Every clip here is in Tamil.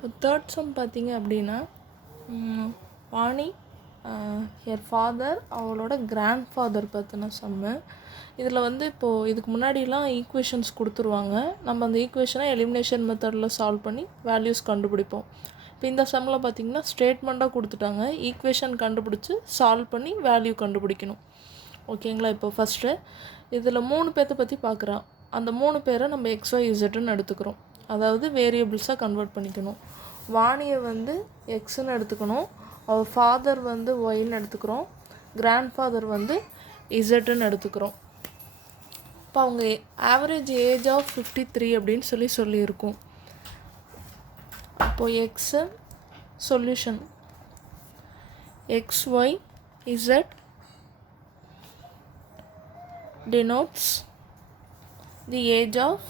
இப்போ தேர்ட் சம் பார்த்திங்க அப்படின்னா வாணி ஹர் ஃபாதர் அவளோட கிராண்ட் ஃபாதர் பற்றின சம்மு. இதில் வந்து இப்போது இதுக்கு முன்னாடிலாம் ஈக்குவேஷன்ஸ் கொடுத்துருவாங்க. நம்ம அந்த ஈக்குவேஷனை எலிமினேஷன் மெத்தடில் சால்வ் பண்ணி வேல்யூஸ் கண்டுபிடிப்போம். இப்போ இந்த சம்மில் பார்த்திங்கன்னா ஸ்டேட்மெண்ட்டாக கொடுத்துட்டாங்க. ஈக்குவேஷன் கண்டுபிடிச்சி சால்வ் பண்ணி வேல்யூ கண்டுபிடிக்கணும். ஓகேங்களா? இப்போ ஃபஸ்ட்டு இதில் 3 பேர்த்த பற்றி பார்க்குறான். அந்த 3 பேரை நம்ம XYZன்னு எடுத்துக்கிறோம். அதாவது வேரியபிள்ஸாக கன்வெர்ட் பண்ணிக்கணும். வாணியை வந்து எக்ஸ்ன்னு எடுத்துக்கணும். அவள் ஃபாதர் வந்து ஒய்ன்னு எடுத்துக்கிறோம். கிராண்ட் ஃபாதர் வந்து இசட்டுன்னு எடுத்துக்கிறோம். இப்போ அவங்க ஆவரேஜ் ஏஜ் ஆஃப் 53 அப்படின்னு சொல்லியிருக்கோம். அப்போது x solution XYZ denotes the age of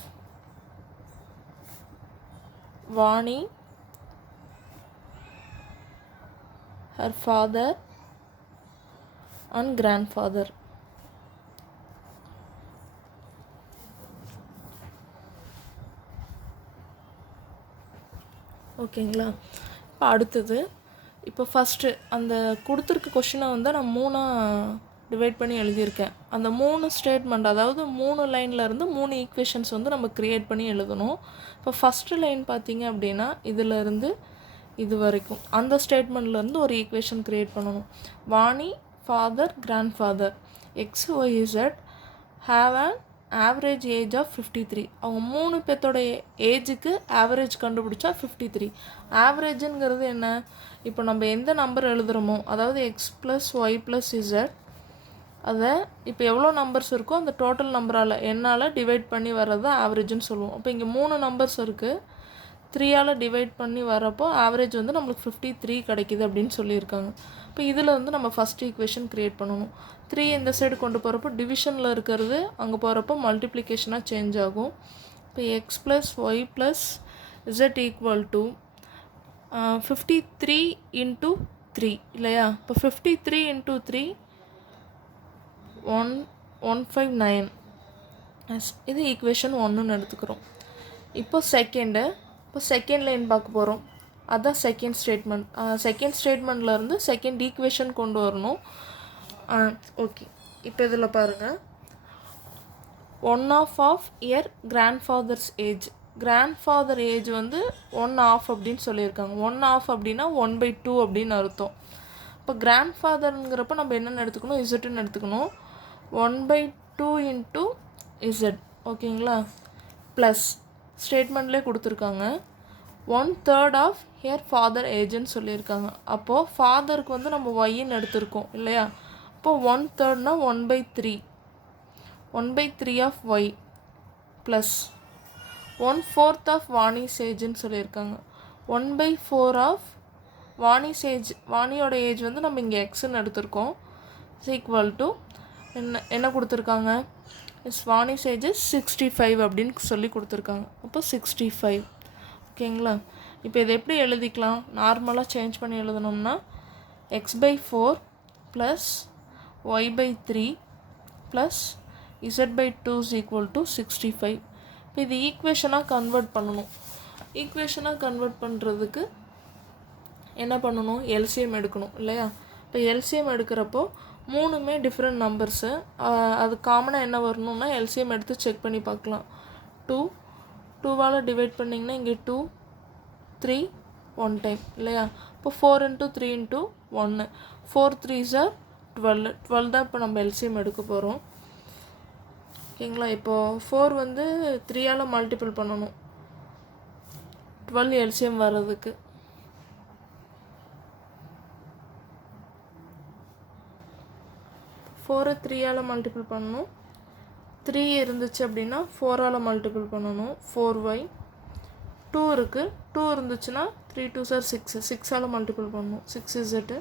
Vani, her father and grandfather. ஓகேங்களா? இப்போ அடுத்தது, இப்போ ஃபஸ்ட்டு அந்த கொடுத்துருக்க கொஷினை வந்து நான் 3 டிவைட் பண்ணி எழுதியிருக்கேன். அந்த 3 ஸ்டேட்மெண்ட், அதாவது 3 லைன்லேருந்து 3 ஈக்குவேஷன்ஸ் வந்து நம்ம க்ரியேட் பண்ணி எழுதணும். இப்போ ஃபஸ்ட்டு லைன் பார்த்திங்க அப்படின்னா இதிலேருந்து இது வரைக்கும் அந்த ஸ்டேட்மெண்ட்லேருந்து ஒரு ஈக்குவேஷன் க்ரியேட் பண்ணணும். Vani father grandfather XYZ have an average age of 53. அவங்க 3 பேர்த்தோட ஏஜுக்கு ஆவரேஜ் கண்டுபிடிச்சா 53. ஆவரேஜுங்கிறது என்ன? இப்போ நம்ம எந்த நம்பர் எழுதுகிறோமோ, அதாவது X + Y + Z, அதை இப்போ எவ்வளோ நம்பர்ஸ் இருக்கோ அந்த டோட்டல் நம்பரால் என்னால் டிவைட் பண்ணி வர்றது தான் ஆவரேஜ்னு சொல்லுவோம். இப்போ இங்கே 3 நம்பர்ஸ் இருக்குது. 3ஆல் டிவைட் பண்ணி வரப்போ ஆவரேஜ் வந்து நம்மளுக்கு 53 கிடைக்கிது அப்படின்னு சொல்லியிருக்காங்க. இப்போ இதில் வந்து நம்ம ஃபஸ்ட் ஈக்குவேஷன் க்ரியேட் பண்ணணும். 3 இந்த சைடு கொண்டு போகிறப்போ டிவிஷனில் இருக்கிறது அங்கே போகிறப்போ மல்டிப்ளிகேஷனாக சேஞ்ச் ஆகும். இப்போ X + Y + Z = 53 × 3 இல்லையா? இப்போ 53 × 3 159. இது ஈக்குவேஷன் 1ன்னு எடுத்துக்கிறோம். இப்போ செகண்ட் லைன் பார்க்க போகிறோம். அதுதான் செகண்ட் ஸ்டேட்மெண்ட். செகண்ட் ஸ்டேட்மெண்ட்லேருந்து செகண்ட் ஈக்குவேஷன் கொண்டு வரணும். ஓகே, இப்போ இதில் பாருங்கள். 1/2 year grandfather's age. Grandfather age வந்து 1/2 அப்படின்னு சொல்லியிருக்காங்க. 1/2 அப்படின்னா 1/2 அப்படின்னு அர்த்தம். இப்போ கிராண்ட் ஃபாதருங்கிறப்ப நம்ம என்னென்னு எடுத்துக்கணும்? இசட்டுன்னு எடுத்துக்கணும். 1/2 × Z. ஓகேங்களா? ப்ளஸ் ஸ்டேட்மெண்ட்லேயே கொடுத்துருக்காங்க 1/3 ஆஃப் ஹியர் ஃபாதர் ஏஜ்ன்னு சொல்லியிருக்காங்க. அப்போது ஃபாதருக்கு வந்து நம்ம ஒய்ன்னு எடுத்திருக்கோம் இல்லையா? அப்போது 1/3னா 1/3. 1/3 of Y plus 1/4 of Vani's ஏஜ்ன்னு சொல்லியிருக்காங்க. 1/4 ஆஃப் வாணிஸ் ஏஜ். வாணியோட ஏஜ் வந்து நம்ம இங்கே எக்ஸ்ன்னு எடுத்திருக்கோம். = என்ன கொடுத்துருக்காங்க? வாணிஸ் ஏஜ் 65 அப்படின்னு சொல்லி கொடுத்துருக்காங்க. அப்போ 65. ஓகேங்களா? இப்போ இதை எப்படி எழுதிக்கலாம்? நார்மலாக சேஞ்ச் பண்ணி எழுதணும்னா X/4 + Y/3 + Z/2 = 65. இப்போ இது ஈக்குவேஷனாக கன்வெர்ட் பண்ணணும். ஈக்குவேஷனாக கன்வெர்ட் பண்ணுறதுக்கு என்ன பண்ணணும்? எல்சிஎம் எடுக்கணும் இல்லையா? இப்போ எல்சிஎம் எடுக்கிறப்போ 3மே டிஃப்ரெண்ட் நம்பர்ஸு. அது காமனாக என்ன வரணும்னா எல்சிஎம் எடுத்து செக் பண்ணி பார்க்கலாம். 2ஆல் டிவைட் பண்ணிங்கன்னா இங்கே 2, 3 1 டைம் இல்லையா? இப்போ 4 × 3 × 1. 4 3s are 12. 12 தான் இப்போ நம்ம எல்சிஎம் எடுக்க போகிறோம். ஓகேங்களா? இப்போது 4 வந்து 3ஆல் மல்டிபிள் பண்ணணும் 12 எல்சிஎம் வர்றதுக்கு. 4 3ஆல் மல்டிபிள் பண்ணணும். 3 இருந்துச்சு அப்படின்னா 4ஆல் மல்டிபிள் பண்ணணும். 4y. 2 இருக்குது. 2 இருந்துச்சுன்னா 3 2s are 6. 6ஆல் மல்டிபிள் பண்ணணும். 6z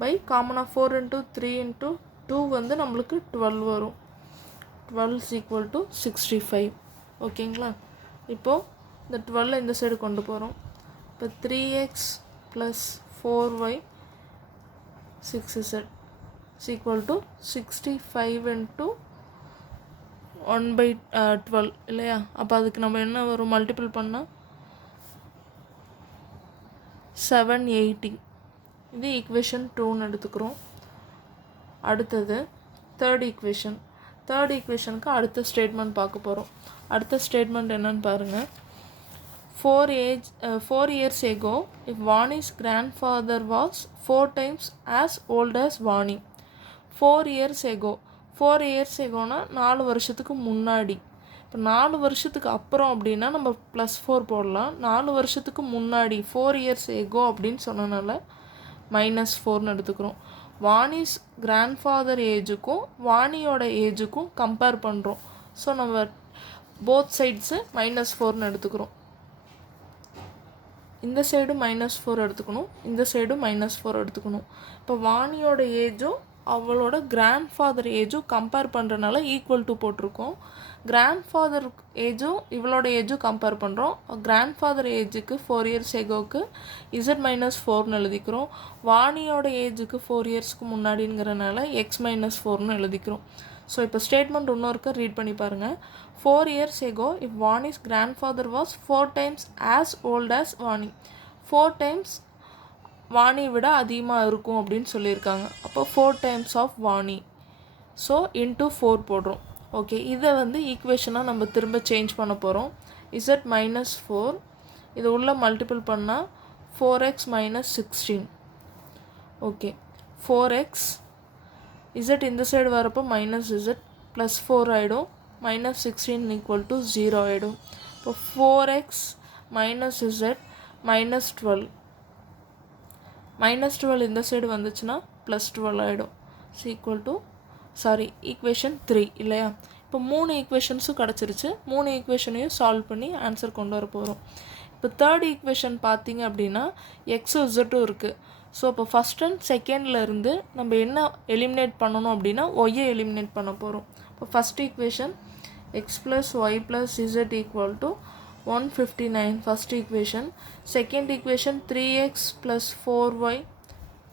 பை காமனாக 4 × 3 × 2 வந்து நம்மளுக்கு 12 வரும். 12 = 65. ஓகேங்களா? இப்போது இந்த 12 இந்த சைடு கொண்டு போகிறோம். இப்போ 3x + 4y 6z = 65 × 1/12 இல்லையா? அப்போ அதுக்கு நம்ம என்ன வரும்? மல்டிபிள் பண்ணால் 780. இது ஈக்குவேஷன் 2ன்னு எடுத்துக்கிறோம். அடுத்தது தேர்ட் ஈக்குவேஷனுக்கு அடுத்த ஸ்டேட்மெண்ட் பார்க்க போகிறோம். அடுத்த ஸ்டேட்மெண்ட் என்னன்னு பாருங்கள். 4 years ago, if Vani's grandfather was 4 times as old as Vani. 4 years ago 4 வருஷத்துக்கு முன்னாடி. இப்போ 4 வருஷத்துக்கு அப்புறம் அப்படின்னா நம்ம +4 போடலாம். 4 வருஷத்துக்கு முன்னாடி 4 years ago அப்படின்னு சொன்னனால -4ன்னு எடுத்துக்கிறோம். வாணிஸ் கிராண்ட்ஃபாதர் ஏஜுக்கும் வாணியோட ஏஜுக்கும் கம்பேர் பண்ணுறோம். ஸோ நம்ம போத் சைட்ஸு -4ன்னு எடுத்துக்கிறோம். இந்த சைடு -4 எடுத்துக்கணும், இந்த சைடு -4 எடுத்துக்கணும். இப்போ வாணியோட ஏஜும் அவளோட கிராண்ட்ஃபாதர் ஏஜும் கம்பேர் பண்ணுறனால ஈக்குவல் டு போட்டிருக்கோம். கிராண்ட்ஃபாதர் ஏஜும் இவளோட ஏஜும் கம்பேர் பண்ணுறோம். கிராண்ட்ஃபாதர் ஏஜுக்கு 4 years agoக்கு Z-4ன்னு எழுதிக்கிறோம். வாணியோட ஏஜுக்கு 4 yearsக்கு முன்னாடிங்கிறனால X-4ன்னு எழுதிக்கிறோம். ஸோ இப்போ ஸ்டேட்மெண்ட் இன்னொருக்க ரீட் பண்ணி பாருங்கள். 4 years ago, if Vani's grandfather was 4 times as old as Vani. 4 times Vani விட அதிகமாக இருக்கும் அப்படின்னு சொல்லியிருக்காங்க. அப்போ 4 times of Vani. So into 4 போடுறோம். ஓகே, இதை வந்து ஈக்குவேஷனாக நம்ம திரும்ப சேஞ்ச் பண்ண போகிறோம். Z-4 இது உள்ள மல்டிபிள் பண்ணால் 4x - 16. ஓகே, 4x Z இந்த சைடு வரப்போ -Z +4 ஆகிடும். -16 = 0 ஆகிடும். இப்போ 4x - Z -12. -12 இந்த சைடு வந்துச்சுன்னா +12 ஆகிடும். ஈக்குவேஷன் 3 இல்லையா? இப்போ 3 ஈக்குவேஷன்ஸும் கிடச்சிருச்சு. 3 ஈக்குவேஷனையும் சால்வ் பண்ணி ஆன்சர் கொண்டு வர போகிறோம். இப்போ தேர்ட் ஈக்குவேஷன் பார்த்தீங்க அப்படின்னா எக்ஸும் இசட்டும் இருக்குது. ஸோ இப்போ ஃபஸ்ட் அண்ட் செகண்டில் இருந்து நம்ம என்ன எலிமினேட் பண்ணணும் அப்படின்னா ஒய்யை எலிமினேட் பண்ண போகிறோம். இப்போ first equation x + y + z = 159 first equation. Second equation 3x + 4y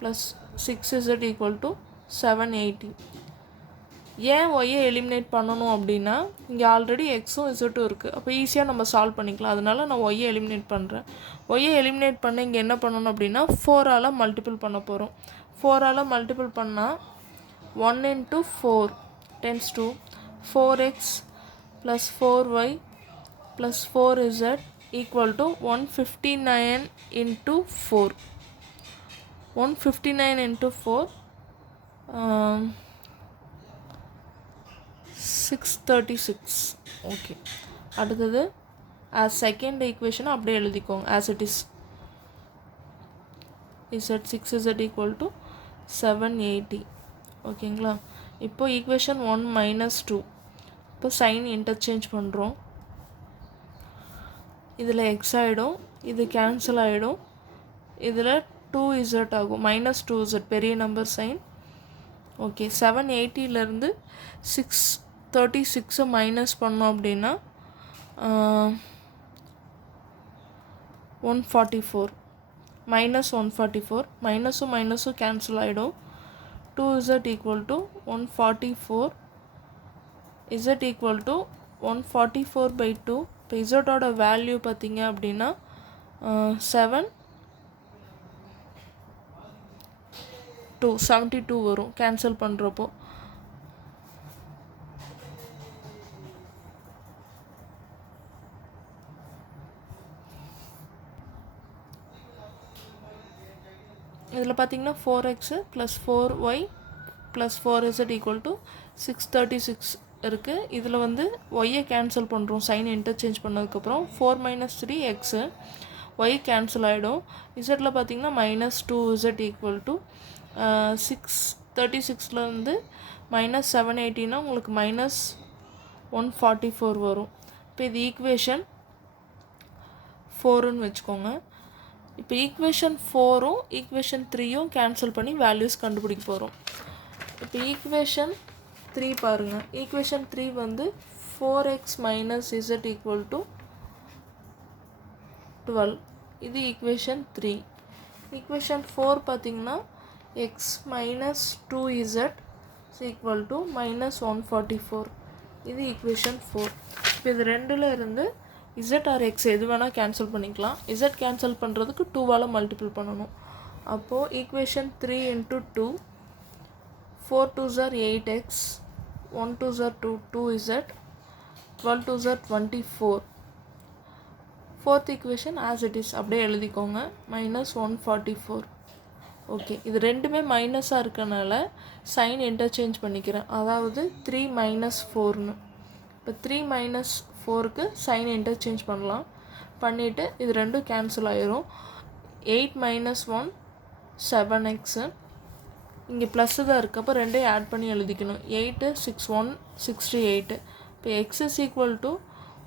+ 6z = 780. ஏன் ஒய்யை எலிமினேட் பண்ணணும் அப்படின்னா இங்கே ஆல்ரெடி எக்ஸும் இசட்டும் இருக்குது. அப்போ ஈஸியாக நம்ம சால்வ் பண்ணிக்கலாம். அதனால நான் ஒய்யை எலிமினேட் பண்ணுறேன். ஒய்யை எலிமினேட் பண்ண இங்கே என்ன பண்ணணும் அப்படின்னா 4ஆல் மல்டிபிள் பண்ண போகிறோம். 4ஆல் மல்டிபிள் பண்ணால் 1 × 4 × 2 4x + 4y + 4z = 159 × 4. 159 × 4 636. ஓகே, அடுத்தது செகண்ட் ஈக்குவேஷனை அப்படியே எழுதிக்கோங்க ஆஸ் இட் இஸ். Z6z = 780. ஓகேங்களா? இப்போ ஈக்குவேஷன் 1 - 2. இப்போ சைன் இன்டர்சேஞ்ச் பண்ணுறோம். இதில் எக்ஸ் ஆகிடும், இது கேன்சல் ஆகிடும். இதில் 2z ஆகும், -2z பெரிய நம்பர் சைன். ஓகே, 780லேருந்து 636 மைனஸ் பண்ணோம் அப்படின்னா 144 -144 மைனஸும் மைனஸும் கேன்சல் ஆகிடும். 2z = 144. z = 144/2. இப்போ இசட்டோட வேல்யூ பார்த்தீங்க அப்படின்னா 72 வரும் கேன்சல் பண்ணுறப்போ. இதில் பார்த்தீங்கன்னா 4x + 4y + 4z = 636 இருக்குது. இதில் வந்து ஒய்யை கேன்சல் பண்ணுறோம் சைன் இன்டர்சேஞ்ச் பண்ணதுக்கப்புறம். 4 - 3x ஒய் கேன்சல் ஆகிடும். இசட்டில் பார்த்தீங்கன்னா -2z = 636லேருந்து -780னா உங்களுக்கு -144 வரும். இப்போ இது ஈக்குவேஷன் 4ன்னு வச்சுக்கோங்க. இப்போ ஈக்குவேஷன் 4ம் ஈக்குவேஷன் 3யும் கேன்சல் பண்ணி வேல்யூஸ் கண்டுபிடிக்க போகிறோம். இப்போ ஈக்குவேஷன் 3 பாருங்கள். ஈக்குவேஷன் 3 வந்து 4x - z = 12. இது ஈக்குவேஷன் 3. ஈக்குவேஷன் 4 பார்த்திங்கன்னா x - 2z = -144. இது ஈக்குவேஷன் 4. இப்போ இது ரெண்டில் இருந்து இசட் ஆர் எக்ஸ் எது வேணால் கேன்சல் பண்ணிக்கலாம். இசட் கேன்சல் பண்ணுறதுக்கு 2வால் மல்டிபிள் பண்ணணும். அப்போது equation 3 × 2 4 2s are 8x 1 2s are 2z 12 2s are 24. Fourth equation as it is அப்படியே எழுதிக்கோங்க -144. ஓகே, இது ரெண்டுமே மைனஸாக இருக்கனால சைன் இன்டர்சேஞ்ச் பண்ணிக்கிறேன். அதாவது 3 - 4ன்னு. இப்போ 3 - 4க்கு சைன் இன்டர்சேஞ்ச் பண்ணலாம். பண்ணிவிட்டு இது ரெண்டும் கேன்சல் ஆயிரும். 8 - 1 7x. இங்கே ப்ளஸ்ஸு தான் இருக்குது. அப்போ ரெண்டையும் ஆட் பண்ணி எழுதிக்கணும். 8 6 1 68. இப்போ x is equal to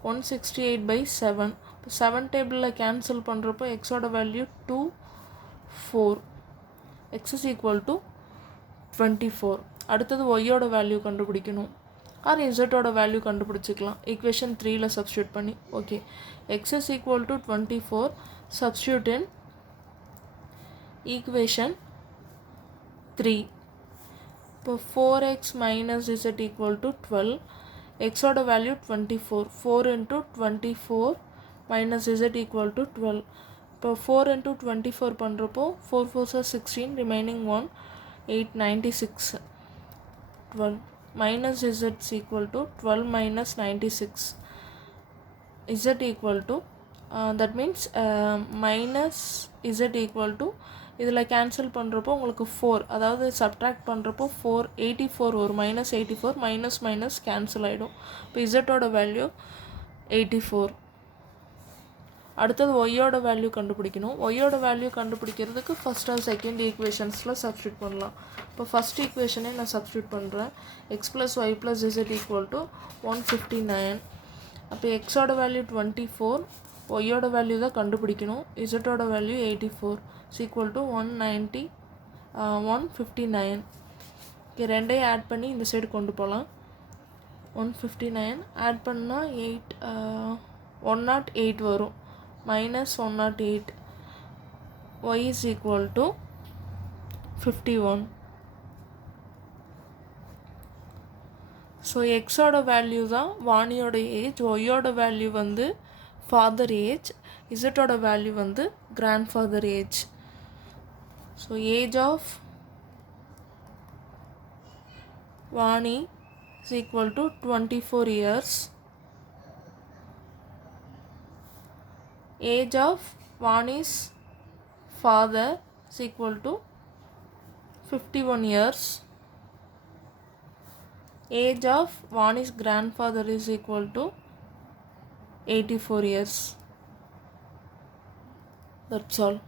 168/7. இப்போ 7 டேபிளில் கேன்சல் பண்ணுறப்போ எக்ஸோட value 2 4. x is equal to 24. அடுத்தது ஒய்யோட வேல்யூ கண்டுபிடிக்கணும். ஆர் இசட்டோட வேல்யூ கண்டுபிடிச்சிக்கலாம் ஈக்குவேஷன் 3ல் சப்ஸ்டியூட் பண்ணி. Okay, x is equal to 24. Substitute in equation 3. இப்போ 4x - z = 12. எக்ஸோட வேல்யூ 24. 4 × 24 - z = 12. இப்போ 4 × 24 பண்ணுறப்போ 4 4s are 16, remaining 1 8 96. 12 minus z is equal to 12 minus 96. Z equal to that means minus z equal to இதில் கேன்சல் பண்ணுறப்போ உங்களுக்கு 4, அதாவது சப்ட்ராக்ட் பண்ணுறப்போ 84 வரும். -84 மைனஸ் மைனஸ் கேன்சல் ஆகிடும். இப்போ இசட்டோட வேல்யூ 84. அடுத்தது ஒய்யோட வேல்யூ கண்டுபிடிக்கணும். ஒய்யோட வேல்யூ கண்டுபிடிக்கிறதுக்கு ஃபஸ்ட் ஆர் செகண்ட் ஈக்குவேஷன்ஸில் சப்ஸ்டியூட் பண்ணலாம். இப்போ ஃபஸ்ட் ஈக்குவேஷனே நான் சப்ஸ்டியூட் பண்ணுறேன். x + y + z = 159. அப்போ எக்ஸோட வேல்யூ 24, ஒய்யோட வேல்யூ தான் கண்டுபிடிக்கணும். இசட்டோட வேல்யூ 84 = 159. ஓகே, ரெண்டையும் ஆட் பண்ணி இந்த சைடு கொண்டு போகலாம். 159 ஆட் பண்ணால் 108 வரும். -108. y is equal to 51. So எக்ஸோட வேல்யூ தான் வாணியோட ஏஜ், ஒய்யோட வேல்யூ வந்து ஃபாதர் ஏஜ், இசட்டோட வேல்யூ வந்து grandfather age. So age of Vani is equal to 24 years. Age of Vani's father is equal to 51 years. Age of Vani's grandfather is equal to 84 years. That's all.